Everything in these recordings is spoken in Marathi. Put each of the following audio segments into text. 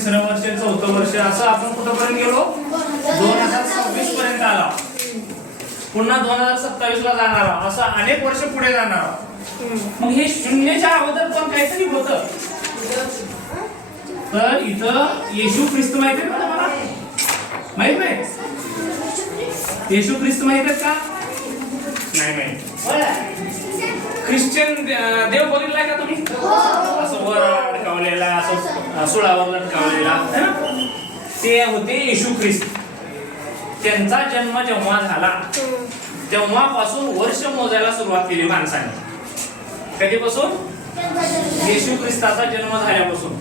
तिसरं वर्ष, चौथं वर्ष, असं आपण कुठपर्यंत गेलो? 2026 पर्यंत आला. पुन्हा 2027 ला जाणार आहोत. असं अनेक वर्ष पुढे जाणार आहोत. मग हे शून्याच्या अगोदर पण काहीतरी होतं. तर इथं येशू ख्रिस्त माहिती आहे का तुम्हाला? माहित नाही? येशू ख्रिस्त माहित आहेत का? नाही माहित. ख्रिश्चन देव बघितलाय का तुम्ही? असं वर अडकवलेला, असं सुळावर लटकवलेला, है ना? ते होते येशू ख्रिस्त. त्यांचा जन्म जेव्हा झाला तेव्हापासून वर्ष मोजायला सुरुवात केली माणसाने. कधीपासून? येशू ख्रिस्ताचा जन्म झाल्यापासून.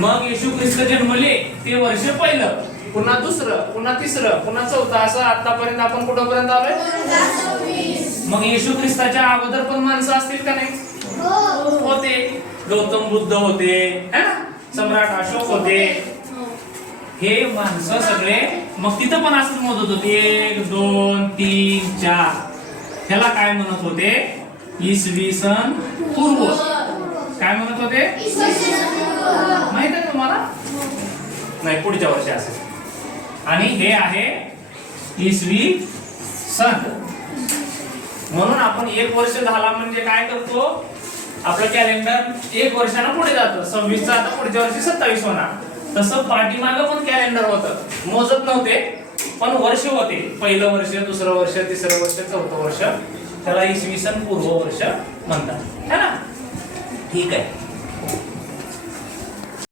मग येशू ख्रिस्त जन्मले ते वर्ष पहिलं, पुन्हा दुसरं, पुन्हा तिसरं, पुन्हा चौथं, असं आतापर्यंत आपण कुठपर्यंत आलोय? मग येशू ख्रिस्ताच्या अगोदर पण माणसं असतील का नाही? होते. गौतम बुद्ध होते, है ना? सम्राट अशोक होते. हे माणसं सगळे मग तिथं पण असंच मोजत होते. 1 2 3 4. ह्याला काय म्हणत होते? इसवी सन पूर्व. काय म्हणत होते? माहित आहे तुम्हाला? नाही, पुढच्या वर्षी असेल. आणि हे आहे इसवी सन. म्हणून आपण 1 वर्ष झाला म्हणजे काय करतो? आपलं कॅलेंडर 1 वर्षानं पुढे जातं. 26 चा आता पुढच्या वर्षी 27 होणार. तसं पाठीमागं पण कॅलेंडर होतं. मोजत नव्हते पण वर्ष होते. पहिलं वर्ष, दुसरं वर्ष, तिसरं वर्ष, चौथं वर्ष. त्याला इसवी सन पूर्व वर्ष म्हणतात, है ना? ठीक आहे.